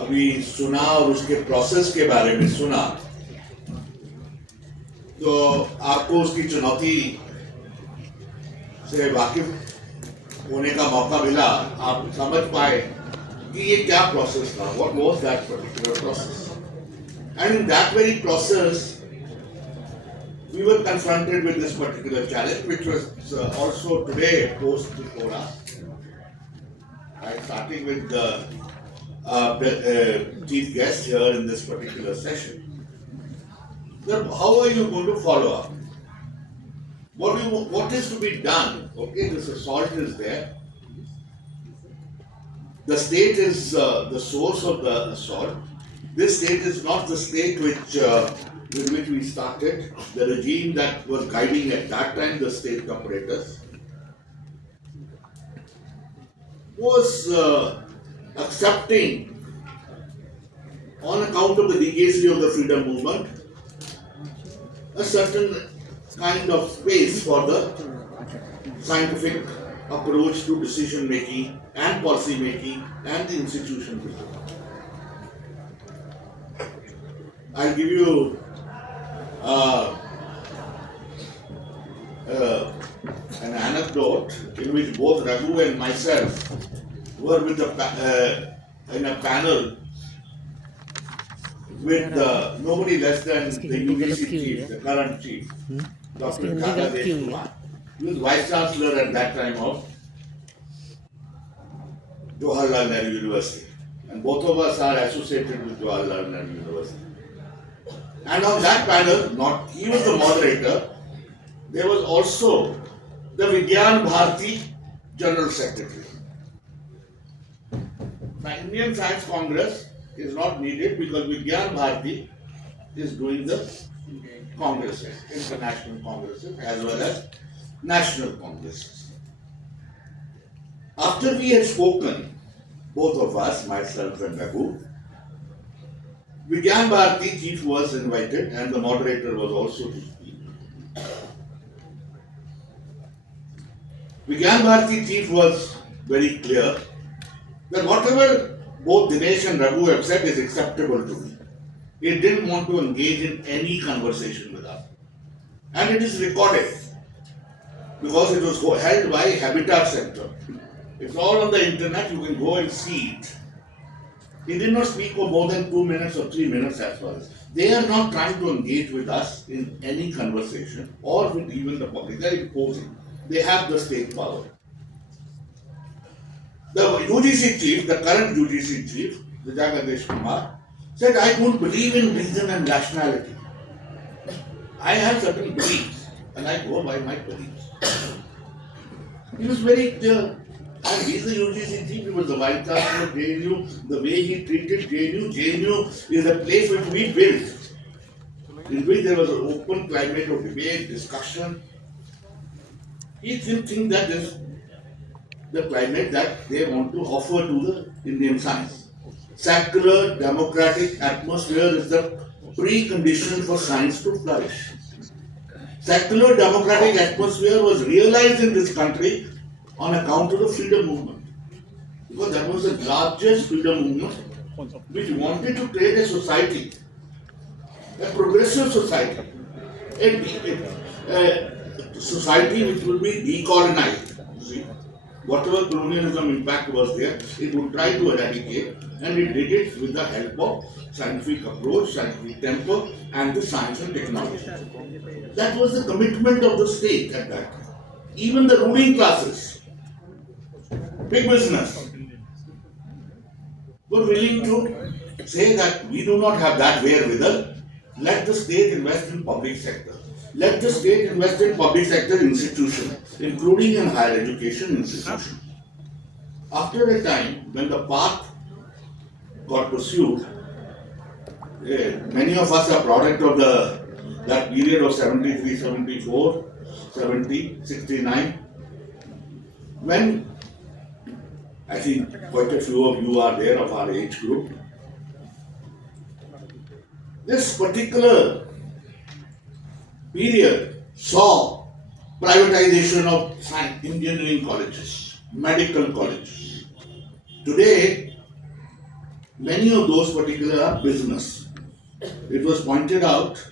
अभी सुना और उसके प्रोसेस के बारे में सुना तो आपको उसकी चुनौती से वाकिफ होने का मौका मिला, आप समझ पाए कि ये क्या प्रोसेस था, what was that particular process, and in that very process we were confronted with this particular challenge, which was also today posed before us. Right, starting with the chief guest here in this particular session. Then how are you going to follow up? What is to be done? Okay, this assault is there. The state is the source of the assault. This state is not the state with which we started. The regime that was guiding at that time the state operators was accepting, on account of the legacy of the freedom movement, a certain kind of space for the scientific approach to decision making and policy making and the institution building. I'll give you an anecdote in which both Raghu and myself were with in a panel with nobody less than the UGC chief, the current chief, Dr. Dinesh Abrol. He was Vice Chancellor at that time of Jawaharlal Nehru University. And both of us are associated with Jawaharlal Nehru University. And on that panel, he was the moderator, there was also the Vigyan Bharati General Secretary. The Indian Science Congress is not needed because Vigyan Bharati is doing the congresses, international congresses as well as national congresses. After we had spoken, both of us, myself and Raghu, Vigyan Bharati chief was invited and the moderator was also to speak. Vigyan Bharati chief was very clear that whatever both Dinesh and Raghu have said is acceptable to me. He didn't want to engage in any conversation with us. And it is recorded because it was held by Habitat Center. It's all on the internet, you can go and see it. He did not speak for more than 2 minutes or 3 minutes as far as. They are not trying to engage with us in any conversation or with even the public. They are imposing. They have the state power. The UGC chief, the current UGC chief, the Jagadish Kumar, said, I don't believe in reason and rationality. I have certain beliefs and I go by my beliefs. He was very clear. And he's the UGC chief, he was the Vice Chancellor of JNU, the way he treated JNU. JNU is a place which we built, in which there was an open climate of debate, discussion. He didn't think that is the climate that they want to offer to the Indian science. Secular, democratic atmosphere is the precondition for science to flourish. Secular, democratic atmosphere was realized in this country on account of the freedom movement. Because that was the largest freedom movement which wanted to create a society, a progressive society, a society which would be decolonized. See, whatever colonialism impact was there, it would try to eradicate, and it did it with the help of scientific approach, scientific temper, and the science and technology. That was the commitment of the state at that time. Even the ruling classes, big business, were willing to say that we do not have that wherewithal. Let the state invest in public sector. Let the state invest in public sector institutions, including in higher education institutions. After a time, when the path got pursued, many of us are product of that period of 73, 74, 70, 69, when I think quite a few of you are there of our age group. This particular period saw privatization of engineering colleges, medical colleges. Today, Many of those particular are business. It was pointed out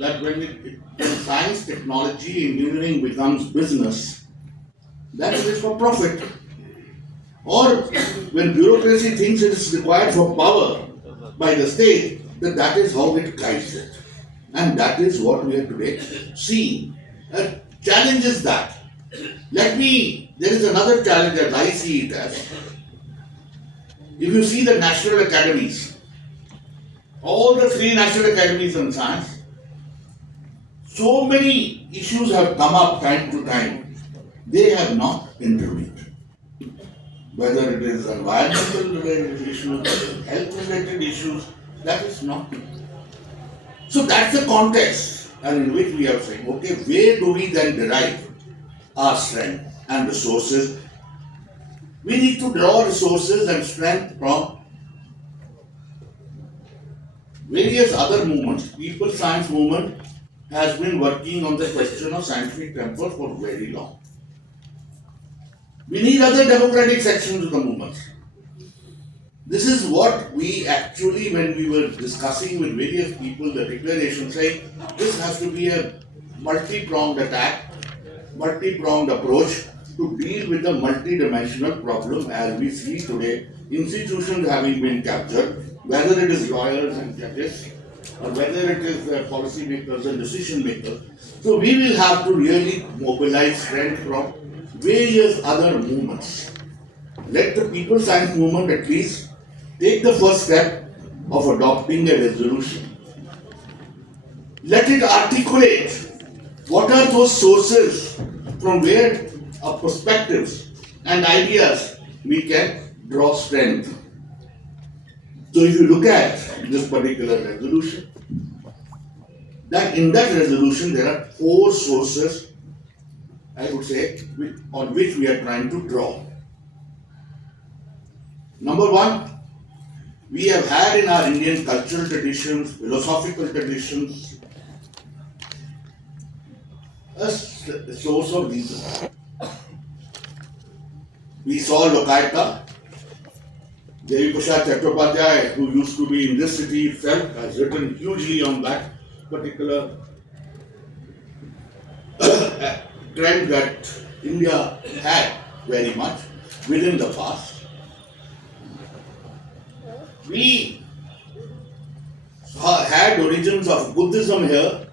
that when science, technology, engineering becomes business, that it is for profit. Or when bureaucracy thinks it is required for power by the state, that is how it guides it. And that is what we are today seeing. A challenge is that. There is another challenge as I see it as. If you see the national academies, all the three national academies in science, so many issues have come up time to time. They have not intervened. Whether it is environmental related issues, health related issues, that is not. So that's the context and in which we are saying, okay, where do we then derive our strength and resources? We need to draw resources and strength from various other movements. People science movement has been working on the question of scientific temper for very long. We need other democratic sections of the movements. This is what we actually, when we were discussing with various people, the declaration saying this has to be a multi-pronged attack, multi-pronged approach to deal with the multi-dimensional problem as we see today, institutions having been captured, whether it is lawyers and judges, or whether it is policy makers and decision makers. So we will have to really mobilize strength from various other movements. Let the people science movement at least take the first step of adopting a resolution. Let it articulate what are those sources from where perspectives and ideas we can draw strength. So if you look at this particular resolution, that in that resolution there are four sources, I would say, on which we are trying to draw. Number one, we have had in our Indian cultural traditions, philosophical traditions, a source of reason. We saw Lokayata. Devi Prasad Chattopadhyay, who used to be in this city itself, has written hugely on that particular trend that India had very much within the past. We had origins of Buddhism here.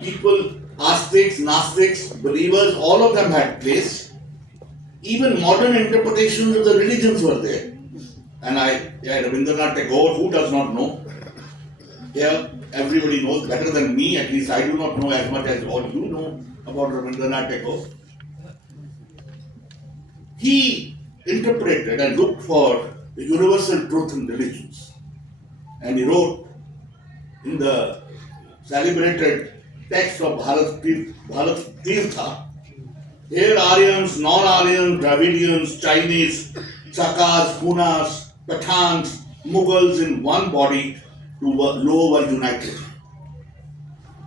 People, Astics, Nastics, believers, all of them had place. Even modern interpretations of the religions were there. And Rabindranath Tagore, who does not know? Here, everybody knows better than me, at least I do not know as much as all you know about Rabindranath Tagore. He interpreted and looked for the universal truth in religions. And he wrote in the celebrated text of Bharat Tirtha, here Aryans, non-Aryans, Dravidians, Chinese, Chakas, Hunas, Pathans, Mughals in one body to law were united.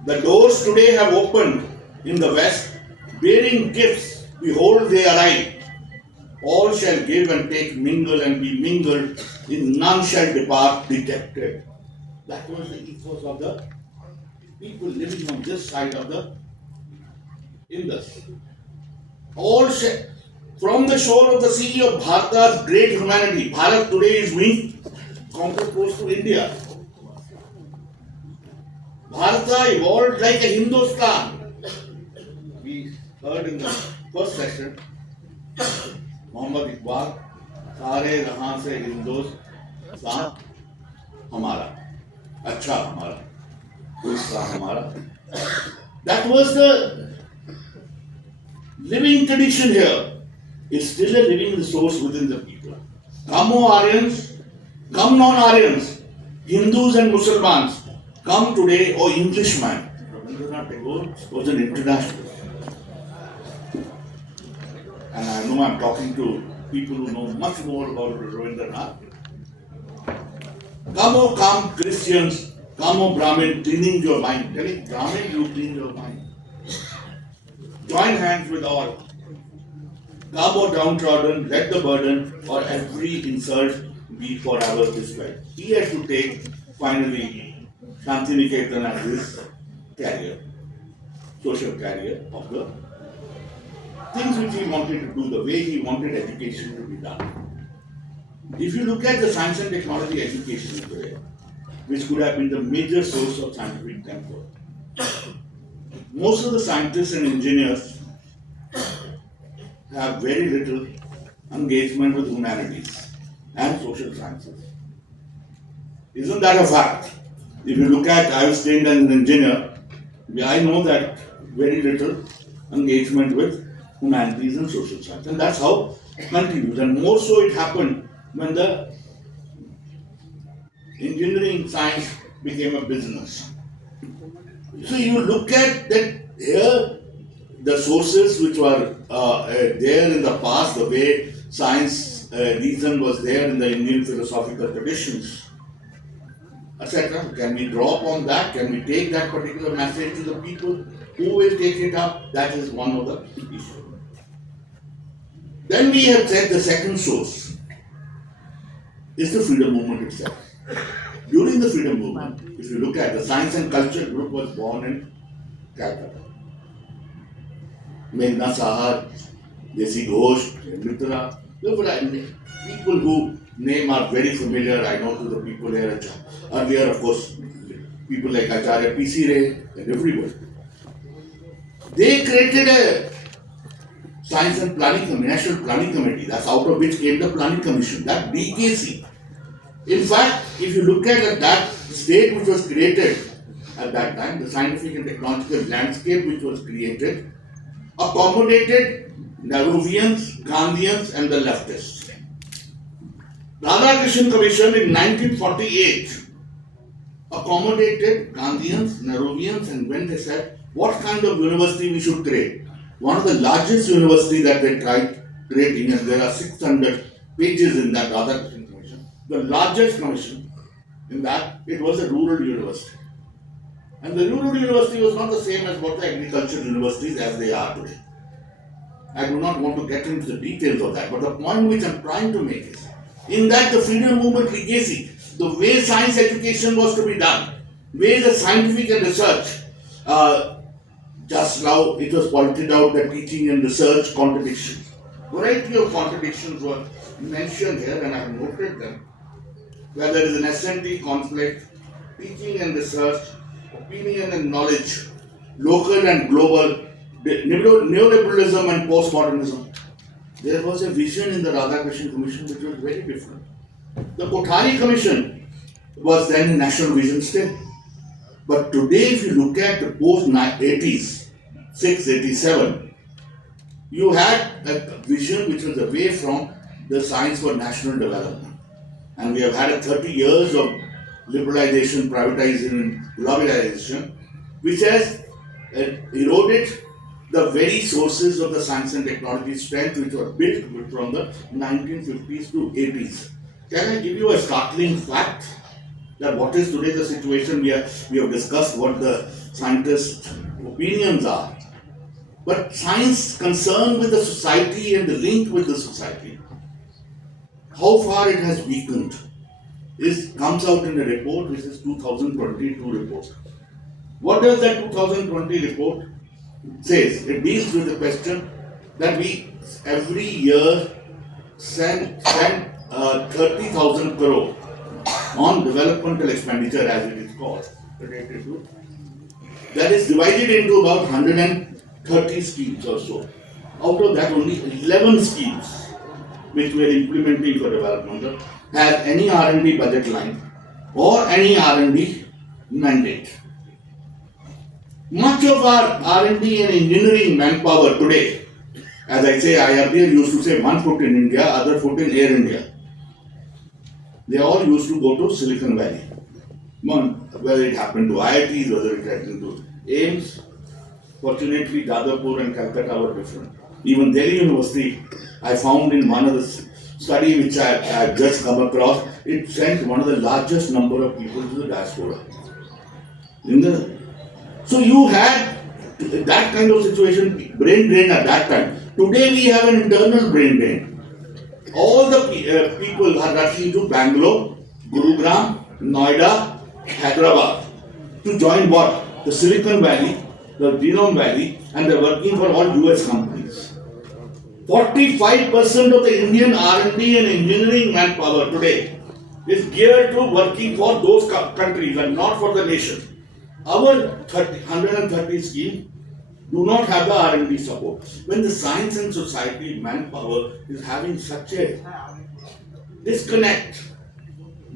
The doors today have opened in the West, bearing gifts, behold they arrive. All shall give and take, mingle and be mingled, in none shall depart dejected. That was the ethos of the people living on this side of the Indus. All shall, from the shore of the sea of Bharata's great humanity, Bharat today is being contraposed to India. Bharata evolved like a Hindustan. We heard in the first session, Muhammad Iqbal, सारे रहां से हिंदुस्तान हमारा, अच्छा हमारा, हिंदुस्तान हमारा. That was the living tradition here. It's still a living resource within the people. Come O Aryans, come non-Aryans, Hindus and Muslims, come today O Englishman. Rabindranath Tagore was an internationalist. And I know I'm talking to people who know much more about Rabindranath. Come Christians, come O Brahmin, cleaning your mind. Telling Brahmin, you clean your mind. Join hands with all. Come O downtrodden, let the burden or every insult be forever described. He had to take finally Shantiniketan as his career, social career of the things which he wanted to do, the way he wanted education to be done. If you look at the science and technology education today, which could have been the major source of scientific temper, most of the scientists and engineers have very little engagement with humanities and social sciences. Isn't that a fact? If you look at, I was trained as an engineer, I know that very little engagement with humanities and social science. And that's how it continues. And more so it happened when the engineering science became a business. So you look at that here, the sources which were there in the past, the way science reason was there in the Indian philosophical traditions, etc. Can we draw upon that? Can we take that particular message to the people? Who will take it up? That is one of the issues. Then we have said the second source is the freedom movement itself. During the freedom movement, if you look at the science and culture group was born in Calcutta. Meghna Sahar, Desi Ghosh, Mitra, people who name are very familiar, I know to the people here. Earlier, of course, people like Acharya P.C. Ray and everybody. They created a Science and Planning Committee, National Planning Committee, that's out of which came the Planning Commission, that BKC. In fact, if you look at that state which was created at that time, the scientific and technological landscape which was created, accommodated Nehruvians, Gandhians and the leftists. Radhakrishnan Commission in 1948 accommodated Gandhians, Nehruvians, and when they said what kind of university we should create. One of the largest universities that they tried creating, and there are 600 pages in that Radhakrishnan Commission. The largest commission in that, it was a rural university. And the rural university was not the same as what the agricultural universities as they are today. I do not want to get into the details of that, but the point which I am trying to make is, in that the freedom movement legacy, the way science education was to be done, way the scientific and research, just now it was pointed out that teaching and research contradictions. Variety of contradictions were mentioned here and I have noted them. Where there is an SNT conflict, teaching and research, opinion and knowledge, local and global, neoliberalism and postmodernism. There was a vision in the Radhakrishnan Commission which was very different. The Kothari Commission was then a national vision still. But today, if you look at the post-80s, 87, you had a vision which was away from the science for national development. And we have had 30 years of liberalization, privatization, and globalization, which has eroded the very sources of the science and technology strength which were built from the 1950s to 80s. Can I give you a startling fact? That what is today the situation? We have discussed what the scientists' opinions are. But science concerned with the society and the link with the society, how far it has weakened, comes out in a report which is 2022 report. What does that 2020 report says? It deals with the question that we every year send 30,000 crore on developmental expenditure, as it is called, related to, that is divided into about 130 schemes or so. Out of that, only 11 schemes which we are implementing for developmental has any R&D budget line or any R&D mandate. Much of our R&D and engineering manpower today, as I say, I earlier used to say one foot in India, other foot in Air India. They all used to go to Silicon Valley. Whether it happened to IITs, whether it happened to AIMS. Fortunately, Jadavpur and Calcutta were different. Even Delhi University, I found in one of the study which I have just come across, it sent one of the largest number of people to the diaspora. So you had that kind of situation, brain drain at that time. Today we have an internal brain drain. all the people are rushing to Bangalore, Gurugram, Noida, Hyderabad to join what? The Silicon Valley, the Genome Valley, and they're working for all US companies. 45% of the Indian R&D and engineering manpower today is geared to working for those countries and not for the nation. Our 130 scheme do not have the R&D support. When the science and society manpower is having such a disconnect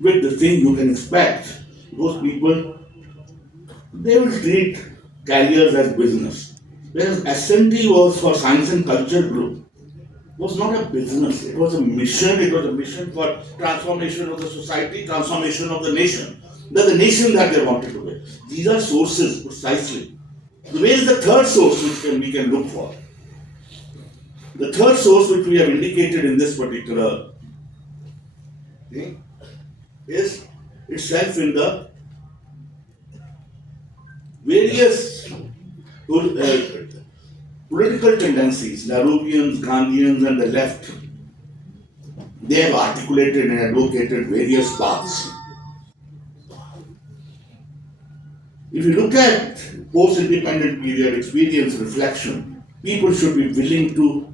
with the thing, you can expect those people, they will treat careers as business. Whereas S&T was for Science and Culture Group, was not a business, it was a mission for transformation of the society, transformation of the nation. The nation that they wanted to be. These are sources precisely. Where is the third source which we can look for? The third source which we have indicated in this particular thing is itself in the various political tendencies, Nehruvians, Gandhians, and the left. They have articulated and advocated various paths. If you look at post-independent period experience reflection, people should be willing to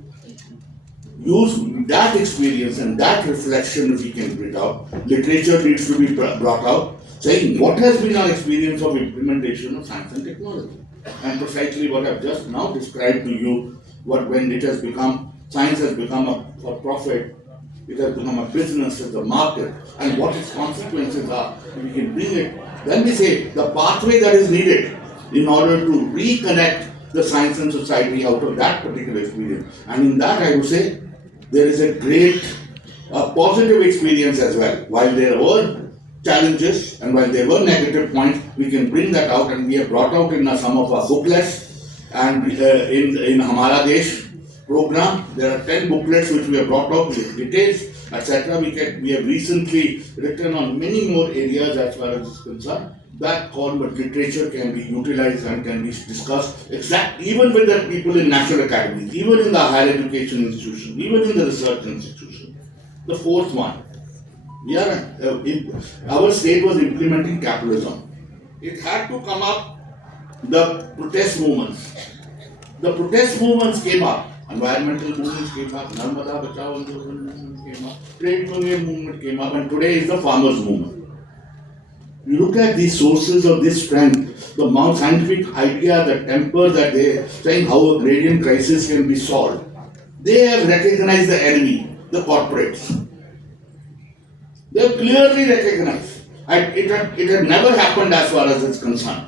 use that experience and that reflection if we can bring out. Literature needs to be brought out, saying what has been our experience of implementation of science and technology. And precisely what I've just now described to you, when it has become, science has become a profit, it has become a business as a market, and what its consequences are. If we can bring it, then we say the pathway that is needed in order to reconnect the science and society out of that particular experience. And in that, I would say there is a great positive experience as well. While there were challenges and while there were negative points, we can bring that out, and we have brought out in some of our booklets and in Hamara Desh program. There are 10 booklets which we have brought out with details, etc. We have recently written on many more areas as far as is concerned. That convert literature can be utilized and can be discussed even with the people in national academies, even in the higher education institution, even in the research institution. The fourth one, our state was implementing capitalism. It had to come up, the protest movements. The protest movements came up, environmental movements came up, Narmada Bachao movement came up, trade union movement came up, and today is the farmers movement. You look at these sources of this strength, the Mount scientific idea, the temper that they are saying how agrarian crisis can be solved. They have recognized the enemy, the corporates. They have clearly recognized. And it had never happened as far as it's concerned.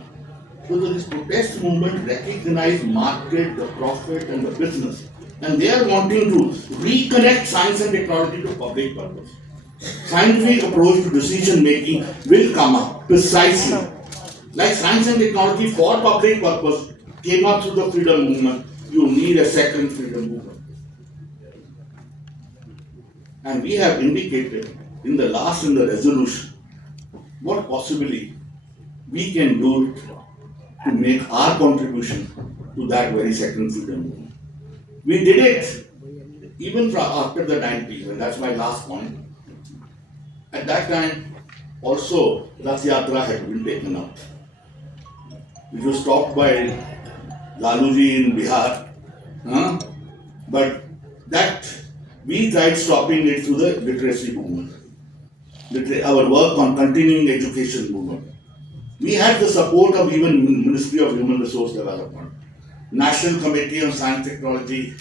So this protest movement recognized market, the profit and the business. And they are wanting to reconnect science and technology to public purpose. Scientific approach to decision making will come up precisely. Like science and technology for public purpose came up through the freedom movement, you need a second freedom movement. And we have indicated in the resolution what possibly we can do to make our contribution to that very second freedom movement. We did it even after the 90s, and that's my last point. At that time, also, Rath Yatra had been taken out. It was stopped by Laluji in Bihar. But that, we tried stopping it through the literacy movement. Our work on continuing education movement. We had the support of even Ministry of Human Resource Development, National Committee on Science, Technology,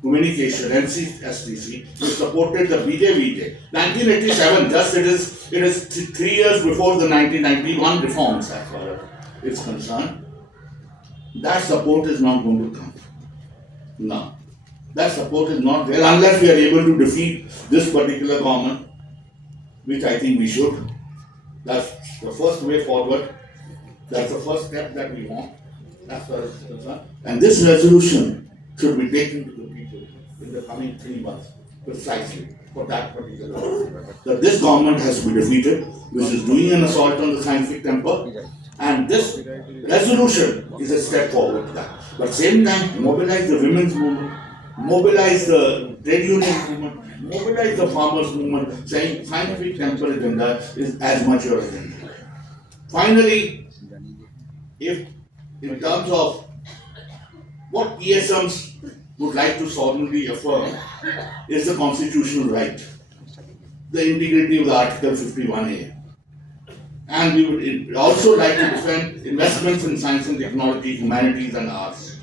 Communication, NCSTC, which supported the BJVJ. 1987, it is 3 years before the 1991 reforms as far as it's concerned. That support is not going to come. No. That support is not there unless we are able to defeat this particular government, which I think we should. That's the first way forward. That's the first step that we want as far as it's concerned. And this resolution should be taken to the people in the coming 3 months, precisely for that particular reason. That this government has to be defeated, which is doing an assault on the scientific temper, and this resolution is a step forward to that. But at the same time, mobilize the women's movement, mobilize the trade union movement, mobilize the farmers movement, saying scientific temper agenda is as much your agenda. Finally, if in terms of what ESMs would like to solemnly affirm is the constitutional right, the integrity of the Article 51A. And we would also like to defend investments in science and technology, humanities and arts.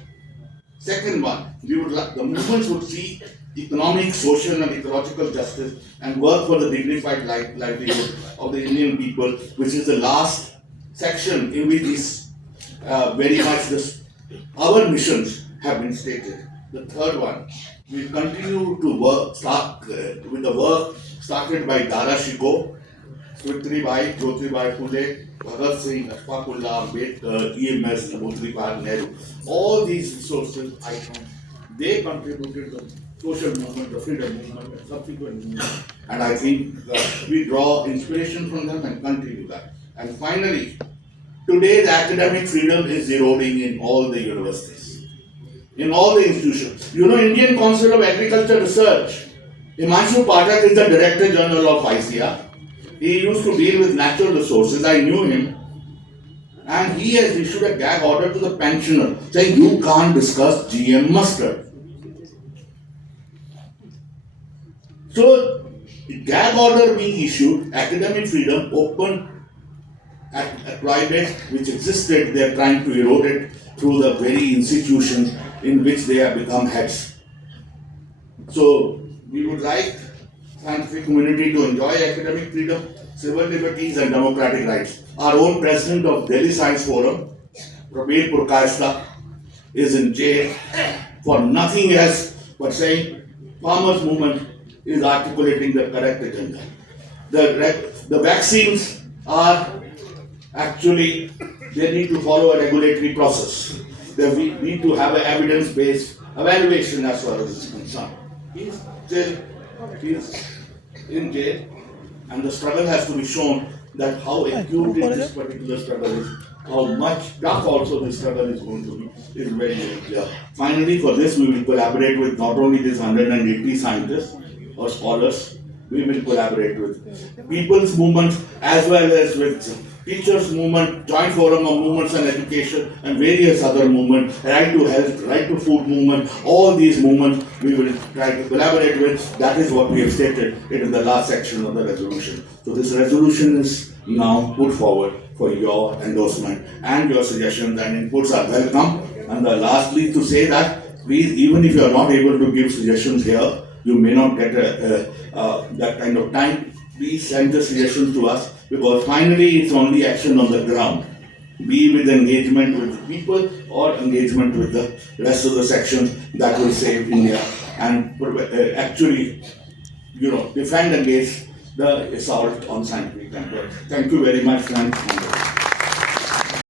Second one, the movements would see economic, social and ecological justice and work for the dignified livelihood of the Indian people, which is the last section in which is very much our missions have been stated. The third one, we continue to start with the work started by Dara Shikoh, Savitribai, Jyotibai Phule, Bhagat Singh, Ashfaqullah, Ambedkar, EMS, Savitribai Nehru. All these resources, icons, they contributed to the social movement, the freedom movement, and subsequent movement. And I think we draw inspiration from them and continue that. And finally, today the academic freedom is eroding in all the universities, in all the institutions. You know, Indian Council of Agriculture Research, Himanshu Pathak is the Director General of ICR. He used to deal with natural resources. I knew him. And he has issued a gag order to the pensioner saying you can't discuss GM mustard. So, gag order being issued, academic freedom open at private which existed, they are trying to erode it through the very institutions in which they have become heads. So, we would like scientific community to enjoy academic freedom, civil liberties and democratic rights. Our own president of Delhi Science Forum, Prabir Purkashta, is in jail for nothing else but saying farmers movement is articulating the correct agenda. The vaccines are actually, they need to follow a regulatory process. They need to have an evidence-based evaluation as far as this is concerned. He's in jail, and the struggle has to be shown that how acute this particular struggle is, how much tough also this struggle is going to be, is very, very clear. Finally, for this, we will collaborate with not only these 180 scientists or scholars, we will collaborate with people's movements as well as with teachers movement, joint forum of movements and education and various other movements, right to health, right to food movement, all these movements we will try to collaborate with. That is what we have stated in the last section of the resolution. So this resolution is now put forward for your endorsement and your suggestions and inputs are welcome. And lastly to say that please, even if you are not able to give suggestions here, you may not get that kind of time, please send the suggestions to us, because finally it's only action on the ground, be with engagement with the people or engagement with the rest of the sections, that will save India and actually, defend against the assault on scientific temper. Thank you very much.